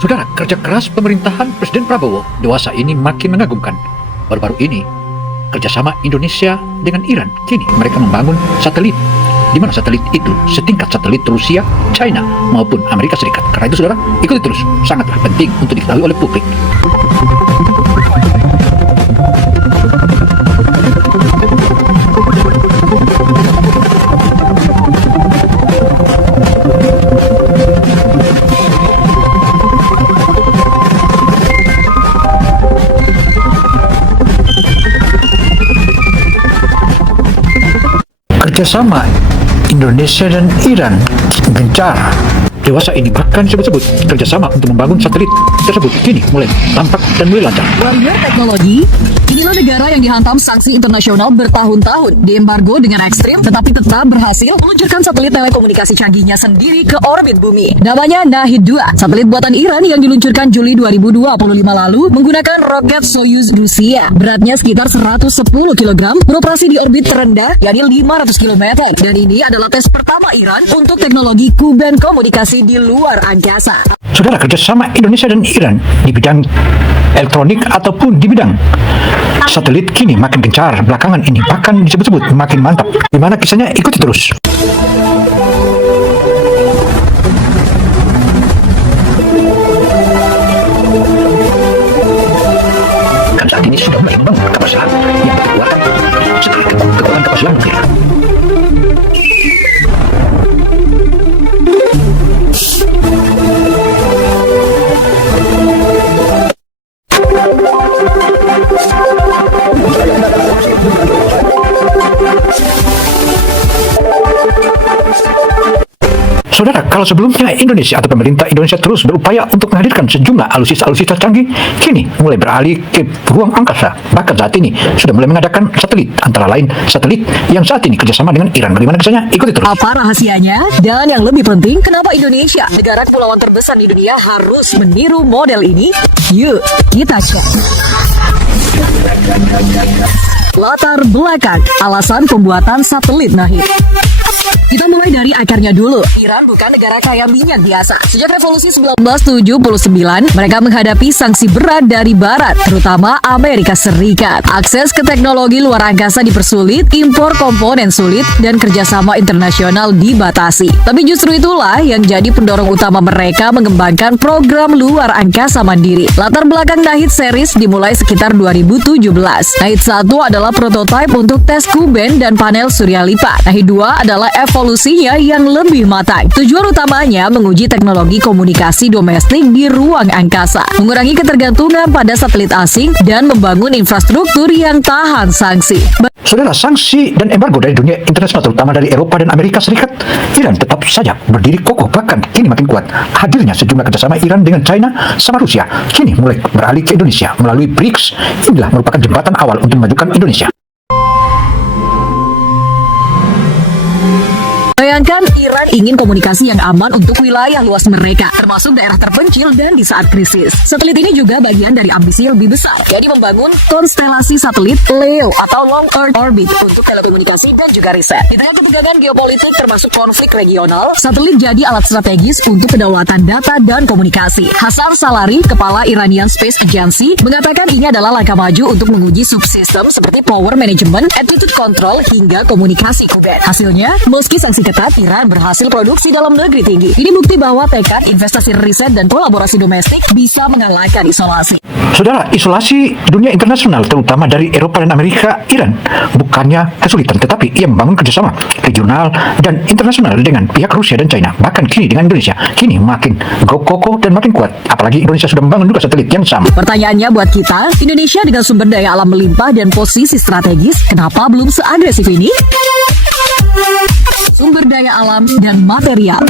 Saudara, kerja keras pemerintahan Presiden Prabowo dewasa ini makin mengagumkan. Baru-baru ini, kerjasama Indonesia dengan Iran, kini mereka membangun satelit, di mana satelit itu setingkat satelit Rusia, China, maupun Amerika Serikat. Karena itu, saudara, ikuti terus. Sangatlah penting untuk diketahui oleh publik. Kerjasama Indonesia dan Iran gencar. Dewasa ini bahkan disebut-sebut kerjasama untuk membangun satelit tersebut kini mulai tampak dan mulai lancar. Warrior Teknologi, inilah negara yang dihantam sanksi internasional bertahun-tahun, diembargo dengan ekstrim, tetapi tetap berhasil meluncurkan satelit telekomunikasi canggihnya sendiri ke orbit bumi. Namanya Nahid 2, satelit buatan Iran yang diluncurkan Juli 2025 lalu menggunakan roket Soyuz Rusia. Beratnya sekitar 110 kg, beroperasi di orbit terendah, yakni 500 km. Dan ini adalah tes pertama Iran untuk teknologi kuban komunikasi di luar angkasa. Saudara, kerjasama Indonesia dan Iran di bidang elektronik ataupun di bidang satelit kini makin gencar. Belakangan ini bahkan disebut-sebut makin mantap. Gimana kisahnya? Ikuti terus. Kan saat ini sudah mulai membangun kapal selam yang berkekuatan setelah kekuatan kapal selam nuklir. Saudara, kalau sebelumnya Indonesia atau pemerintah Indonesia terus berupaya untuk menghadirkan sejumlah alutsista canggih, kini mulai beralih ke ruang angkasa. Bahkan saat ini sudah mulai mengadakan satelit, antara lain satelit yang saat ini kerjasama dengan Iran. Bagaimana kisahnya? Ikuti terus. Apa rahasianya? Dan yang lebih penting, kenapa Indonesia, negara kepulauan terbesar di dunia, harus meniru model ini? Yuk, kita cek. Latar belakang alasan pembuatan satelit Nahid. Kita mulai dari akarnya dulu. Iran bukan negara kaya minyak biasa. Sejak revolusi 1979, mereka menghadapi sanksi berat dari Barat, terutama Amerika Serikat. Akses ke teknologi luar angkasa dipersulit, impor komponen sulit, dan kerjasama internasional dibatasi. Tapi justru itulah yang jadi pendorong utama mereka mengembangkan program luar angkasa mandiri. Latar belakang Nahid series dimulai sekitar 2017. Nahid 1 adalah prototipe untuk tes kuben dan panel surya lipat. Nahid 2 adalah evolusinya yang lebih matang. Tujuan utamanya menguji teknologi komunikasi domestik di ruang angkasa, mengurangi ketergantungan pada satelit asing, dan membangun infrastruktur yang tahan sanksi. Saudara, sanksi dan embargo dari dunia internasional, terutama dari Eropa dan Amerika Serikat, Iran tetap saja berdiri kokoh, bahkan kini makin kuat. Hadirnya sejumlah kerjasama Iran dengan China sama Rusia kini mulai beralih ke Indonesia melalui BRICS. Inilah merupakan jembatan awal untuk memajukan Indonesia. Bayangkan Iran ingin komunikasi yang aman untuk wilayah luas mereka, termasuk daerah terpencil dan di saat krisis. Satelit ini juga bagian dari ambisi lebih besar, jadi membangun konstelasi satelit LEO atau Long Earth Orbit untuk telekomunikasi dan juga riset. Di tengah ketegangan geopolitik termasuk konflik regional, satelit jadi alat strategis untuk kedaulatan data dan komunikasi. Hasan Salari, kepala Iranian Space Agency, mengatakan ini adalah langkah maju untuk menguji subsistem seperti power management, attitude control, hingga komunikasi kuben. Hasilnya, meski sanksi ketat, Iran berhasil produksi dalam negeri tinggi. Ini bukti bahwa tekad, investasi riset, dan kolaborasi domestik bisa mengalahkan isolasi. Saudara, isolasi dunia internasional, terutama dari Eropa dan Amerika, Iran bukannya kesulitan, tetapi ia membangun kerjasama regional dan internasional dengan pihak Rusia dan China. Bahkan kini dengan Indonesia, kini makin kokoh dan makin kuat. Apalagi Indonesia sudah membangun juga satelit yang sama. Pertanyaannya buat kita, Indonesia dengan sumber daya alam melimpah dan posisi strategis, kenapa belum seagresif ini? Sumber daya alam dan material.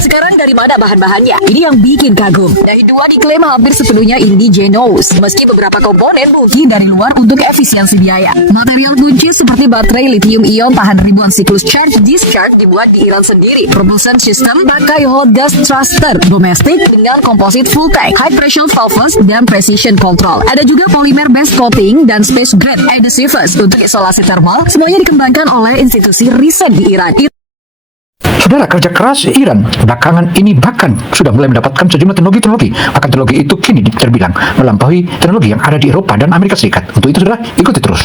Sekarang dari mana bahan-bahannya? Ini yang bikin kagum. Nahid 2 diklaim hampir sepenuhnya indigenous, meski beberapa komponen mungkin dari luar untuk efisiensi biaya. Material kunci seperti baterai lithium ion tahan ribuan siklus charge discharge dibuat di Iran sendiri. Propulsion system pakai hot gas thruster domestik dengan komposit full tank, high pressure valves, dan precision control. Ada juga polymer based coating dan space grade adhesives untuk isolasi thermal. Semuanya dikembangkan oleh institusi riset di Iran. Saudara, kerja keras Iran belakangan ini bahkan sudah mulai mendapatkan sejumlah teknologi. Bahkan teknologi itu kini terbilang melampaui teknologi yang ada di Eropa dan Amerika Serikat. Untuk itu, saudara, ikuti terus.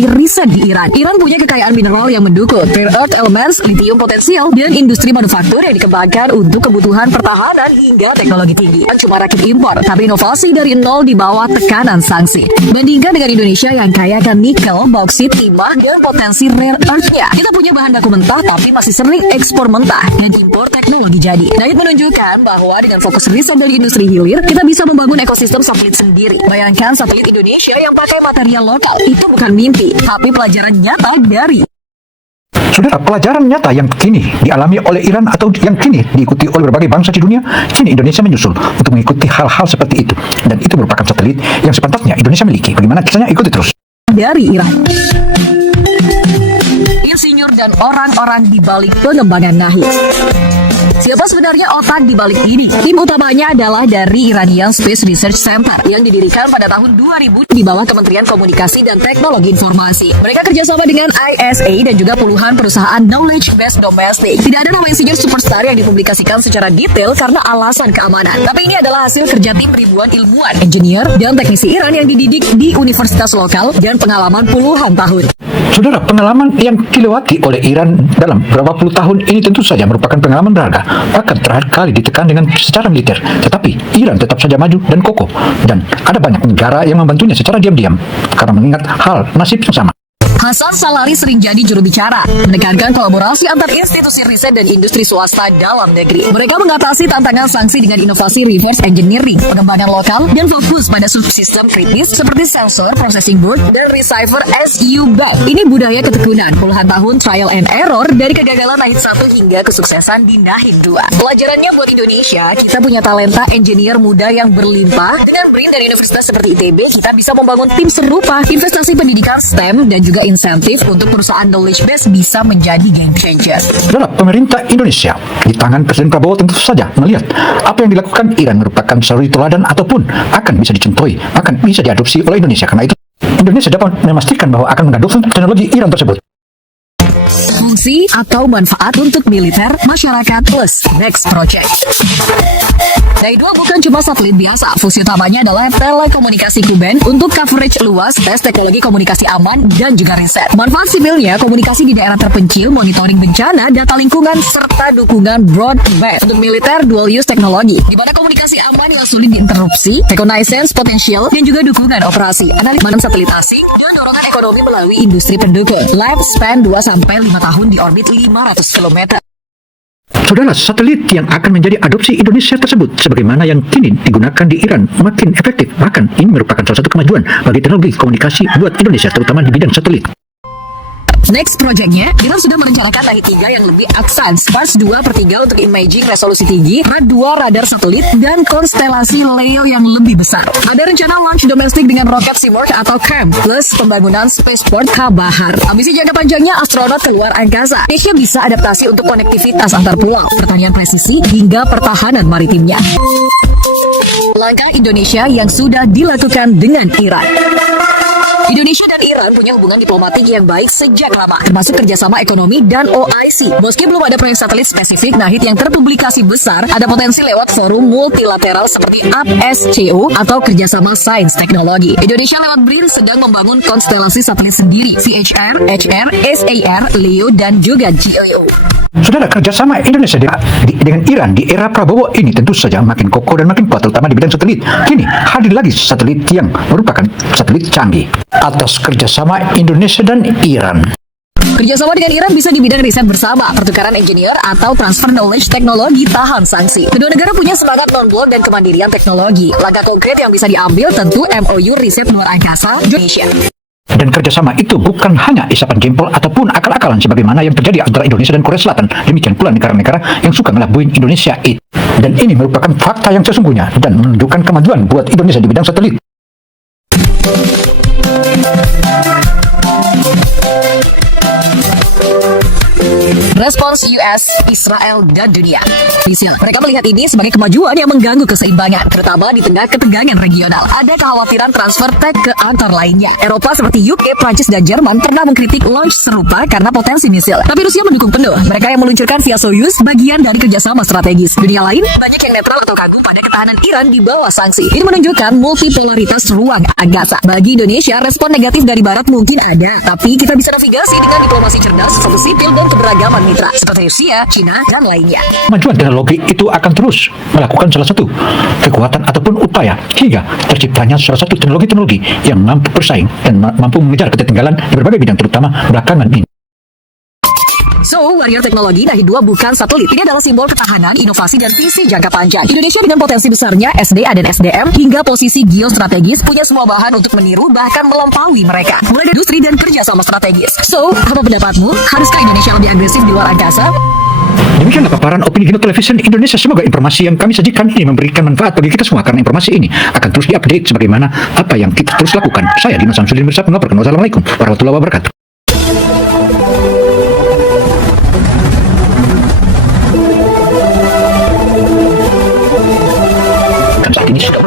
Riset di Iran. Iran punya kekayaan mineral yang mendukung rare earth elements, lithium potensial, dan industri manufaktur yang dikembangkan untuk kebutuhan pertahanan hingga teknologi tinggi. Bukan cuma rakit impor, tapi inovasi dari nol di bawah tekanan sanksi. Bandingkan dengan Indonesia yang kaya akan nikel, bauksit, timah, dan potensi rare earth-nya. Kita punya bahan baku mentah, tapi masih sering ekspor mentah dan impor teknologi jadi. Nahid menunjukkan bahwa dengan fokus riset dari industri hilir, kita bisa membangun ekosistem satelit sendiri. Bayangkan satelit Indonesia yang pakai material lokal. Itu bukan mimpi, tapi pelajaran nyata dari Saudara, pelajaran nyata yang kini dialami oleh Iran atau yang kini diikuti oleh berbagai bangsa di dunia, kini Indonesia menyusul untuk mengikuti hal-hal seperti itu. Dan itu merupakan satelit yang sepantasnya Indonesia miliki. Bagaimana kisahnya? Ikuti terus. Dari Iran. Insinyur dan orang-orang di balik pengembangan Nahid. Siapa sebenarnya otak di balik ini? Tim utamanya adalah dari Iranian Space Research Center yang didirikan pada tahun 2000 di bawah Kementerian Komunikasi dan Teknologi Informasi. Mereka kerjasama dengan ISA dan juga puluhan perusahaan knowledge based domestic. Tidak ada nama insinyur superstar yang dipublikasikan secara detail karena alasan keamanan. Tapi ini adalah hasil kerja tim ribuan ilmuwan, engineer, dan teknisi Iran yang dididik di universitas lokal dan pengalaman puluhan tahun. Saudara, pengalaman yang dilewati oleh Iran dalam beberapa puluh tahun ini tentu saja merupakan pengalaman berharga. Bahkan terakhir kali ditekan dengan secara militer. Tetapi Iran tetap saja maju dan kokoh. Dan ada banyak negara yang membantunya secara diam-diam karena mengingat hal nasib yang sama. Hasan Salari sering jadi juru bicara, menekankan kolaborasi antar institusi riset dan industri swasta dalam negeri. Mereka mengatasi tantangan sanksi dengan inovasi reverse engineering, pengembangan lokal, dan fokus pada subsistem kritis seperti sensor, processing board, dan receiver SU bank. Ini budaya ketekunan, puluhan tahun trial and error dari kegagalan Nahid 1 hingga kesuksesan di Nahid 2. Pelajarannya buat Indonesia, kita punya talenta engineer muda yang berlimpah. Dengan BRIN dari universitas seperti ITB, kita bisa membangun tim serupa, investasi pendidikan STEM, dan juga insentif untuk perusahaan knowledge base bisa menjadi game changer. Saudara, pemerintah Indonesia di tangan Presiden Prabowo tentu saja melihat apa yang dilakukan Iran merupakan suri teladan ataupun akan bisa dicontohi, akan bisa diadopsi oleh Indonesia. Karena itu Indonesia dapat memastikan bahwa akan mengadopsi teknologi Iran tersebut. Fungsi atau manfaat untuk militer, masyarakat, plus next project. Nahid 2 bukan cuma satelit biasa. Fungsi utamanya adalah telekomunikasi Ku-band untuk coverage luas, tes teknologi komunikasi aman, dan juga riset. Manfaat sipilnya, komunikasi di daerah terpencil, monitoring bencana, data lingkungan, serta dukungan broadband. Untuk militer, dual use teknologi, di mana komunikasi aman yang sulit diinterupsi, reconnaissance potensial, dan juga dukungan operasi, analisis satelit asing, dan dorongan ekonomi melalui industri pendukung. Lifespan 2-5 tahun di orbit 500 km. Saudara, satelit yang akan menjadi adopsi Indonesia tersebut sebagaimana yang kini digunakan di Iran makin efektif. Bahkan ini merupakan salah satu kemajuan bagi teknologi komunikasi buat Indonesia, terutama di bidang satelit. Next projectnya, Iran sudah merencanakan Nahid 3 yang lebih advance, Pars 2/3 untuk imaging resolusi tinggi, Rad 2 radar satelit, dan konstelasi LEO yang lebih besar. Ada rencana launch domestik dengan roket Simorgh atau CAM, plus pembangunan spaceport Kabahar. Ambisi jangka panjangnya astronot keluar angkasa. Indonesia bisa adaptasi untuk konektivitas antar pulau, pertanian presisi, hingga pertahanan maritimnya. Langkah Indonesia yang sudah dilakukan dengan Iran. Indonesia dan Iran punya hubungan diplomatik yang baik sejak lama, termasuk kerjasama ekonomi dan OIC. Meski belum ada proyek satelit spesifik Nahid yang terpublikasi besar, ada potensi lewat forum multilateral seperti APSCO atau kerjasama sains teknologi. Indonesia lewat BRIN sedang membangun konstelasi satelit sendiri, VHR, HR, SAR, LEO, dan juga GLEO. Saudara, kerjasama Indonesia dengan Iran di era Prabowo ini tentu saja makin kokoh dan makin kuat, terutama di bidang satelit. Kini hadir lagi satelit yang merupakan satelit canggih. Atas kerjasama Indonesia dan Iran. Kerjasama dengan Iran bisa di bidang riset bersama, pertukaran engineer, atau transfer knowledge teknologi tahan sanksi. Kedua negara punya semangat non-blok dan kemandirian teknologi. Langkah konkret yang bisa diambil tentu MOU riset luar angkasa Indonesia. Dan kerjasama itu bukan hanya isapan jempol ataupun akal-akalan sebagaimana yang terjadi antara Indonesia dan Korea Selatan. Demikian pula negara-negara yang suka ngelabuin Indonesia itu. Dan ini merupakan fakta yang sesungguhnya dan menunjukkan kemajuan buat Indonesia di bidang satelit. respons US, Israel, dan dunia. Misil, mereka melihat ini sebagai kemajuan yang mengganggu keseimbangan, terutama di tengah ketegangan regional. Ada kekhawatiran transfer tech ke antar lainnya. Eropa seperti UK, Prancis, dan Jerman pernah mengkritik launch serupa karena potensi misil. Tapi Rusia mendukung penuh. Mereka yang meluncurkan via Soyuz bagian dari kerjasama strategis. Dunia lain banyak yang netral atau kagum pada ketahanan Iran di bawah sanksi. Ini menunjukkan multipolaritas ruang angkasa. Bagi Indonesia, respon negatif dari Barat mungkin ada, tapi kita bisa navigasi dengan diplomasi cerdas, satu sipil, dan keberagaman mitra seperti Rusia, Cina, dan lainnya. Kemajuan teknologi itu akan terus melakukan salah satu kekuatan ataupun upaya hingga terciptanya salah satu teknologi-teknologi yang mampu bersaing dan mampu mengejar ketertinggalan di berbagai bidang terutama belakangan ini. So, Warrior Teknologi Nahi 2 bukan satelit. Ini adalah simbol ketahanan, inovasi, dan visi jangka panjang. Indonesia dengan potensi besarnya SDA dan SDM hingga posisi geostrategis punya semua bahan untuk meniru bahkan melampaui mereka. Mulai dari industri dan kerja sama strategis. So, apa pendapatmu? Haruskah Indonesia lebih agresif di luar angkasa? Demikianlah paparan opini Gino Television Indonesia. Semoga informasi yang kami sajikan ini memberikan manfaat bagi kita semua, karena informasi ini akan terus diupdate sebagaimana apa yang kita terus lakukan. Saya Dimas Samsudin Mirsad mengabarkan. Wassalamualaikum warahmatullahi wabarakatuh. Saat ini sudah